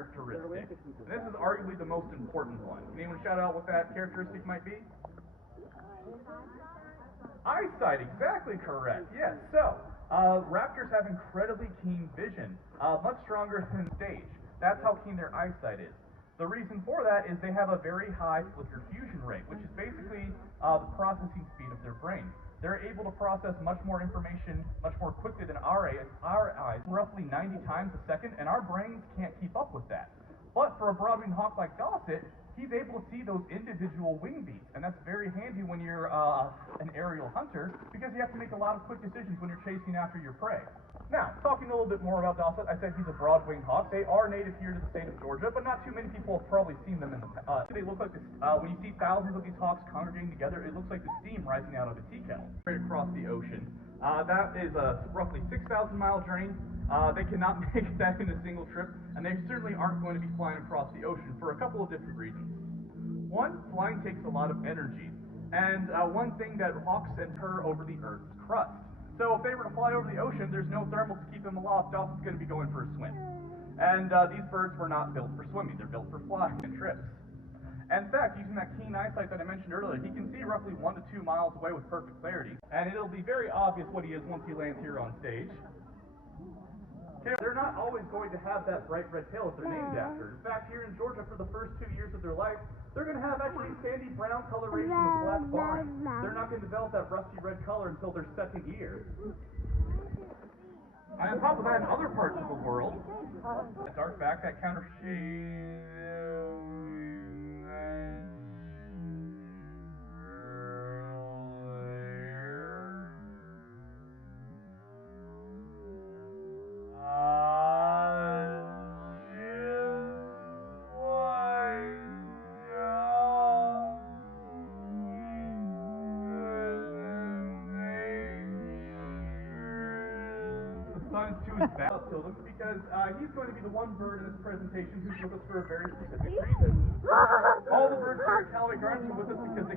characteristic. And this is arguably the most important one. Can anyone shout out what that characteristic might be? Eyesight, exactly correct. Yes. So, raptors have incredibly keen vision, much stronger than stage. That's how keen their eyesight is. The reason for that is they have a very high flicker fusion rate, which is basically the processing speed of their brain. They're able to process much more information much more quickly than our eyes, roughly 90 times a second, and our brains can't keep up with that. But for a broadwing hawk like Dosset, he's able to see those individual wing beats, and that's very handy when you're an aerial hunter, because you have to make a lot of quick decisions when you're chasing after your prey. Now, talking a little bit more about Dosset, I said he's a broad-winged hawk. They are native here to the state of Georgia, but not too many people have probably seen them in the past. They look like this, when you see thousands of these hawks congregating together, it looks like the steam rising out of a tea kettle. Right across the ocean. That is a roughly 6,000-mile journey. They cannot make that in a single trip, and they certainly aren't going to be flying across the ocean for a couple of different reasons. One, flying takes a lot of energy, and one thing that hawks incur over the Earth's crust. So if they were to fly over the ocean, there's no thermals to keep them aloft. Dosset's going to be going for a swim. And these birds were not built for swimming. They're built for flying and trips. And in fact, using that keen eyesight that I mentioned earlier, he can see roughly 1 to 2 miles away with perfect clarity. And it'll be very obvious what he is once he lands here on stage. They're not always going to have that bright red tail that they're named after. In fact, here in Georgia, for the first 2 years of their life, they're going to have actually sandy brown coloration with black barring. They're not going to develop that rusty red color until their second year. And on top of that, in other parts of the world, a dark back, that counter sun to his back tilted because he's going to be the one bird in this presentation who's with us for a very specific reason. All the birds here at Callaway Gardens are with us because they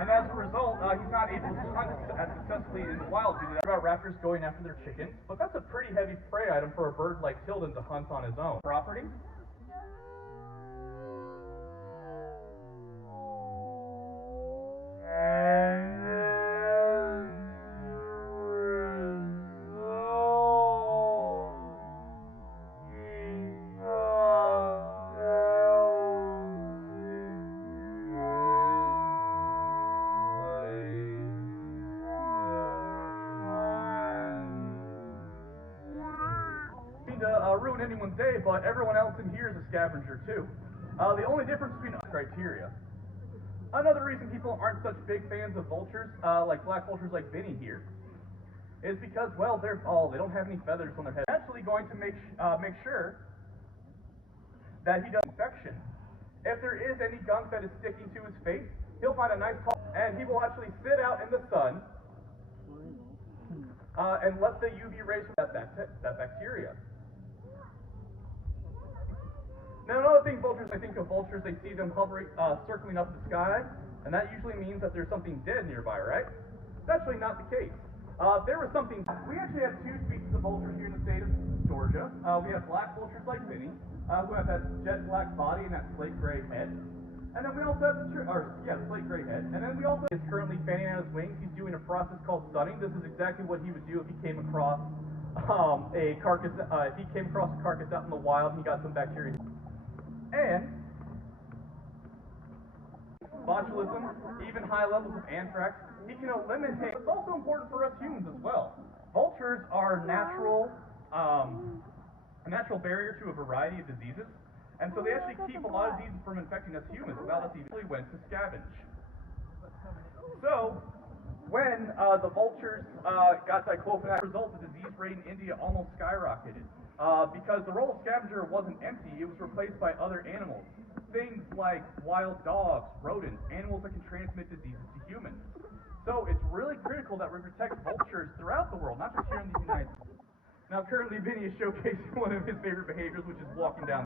and as a result, he's not able to hunt as successfully in the wild due to that. About raptors going after their chickens, but that's a pretty heavy prey item for a bird like Tilden to hunt on his own property. To ruin anyone's day, but everyone else in here is a scavenger too. The only difference between criteria. Another reason people aren't such big fans of vultures, like black vultures like Vinny here, is because, well, they don't have any feathers on their head. Actually going to make sure that he doesn't infection. If there is any gunk that is sticking to his face, he'll find a nice spot, and he will actually sit out in the sun and let the UV rays from that bacteria. Now, another thing I think of vultures, they see them hovering, circling up the sky, and that usually means that there's something dead nearby, right? It's actually not the case. If there was something, we actually have 2 species of vultures here in the state of Georgia. We have black vultures like Vinny, who have that jet black body and that slate gray head. And then we also have slate gray head. And then we also is currently fanning out his wings. He's doing a process called sunning. This is exactly what he would do if he came across a carcass. If he came across a carcass out in the wild and he got some bacteria. And botulism, even high levels of anthrax, he can eliminate. It's also important for us humans as well. Vultures are a natural barrier to a variety of diseases, and so they actually keep a lot of diseases from infecting us humans without us even went to scavenge. So, when the vultures got diclofenac, as a result, the disease rate in India almost skyrocketed. Because the role of scavenger wasn't empty, it was replaced by other animals. Things like wild dogs, rodents, animals that can transmit diseases to humans. So it's really critical that we protect vultures throughout the world, not just here in the United States. Now currently Vinny is showcasing one of his favorite behaviors, which is walking down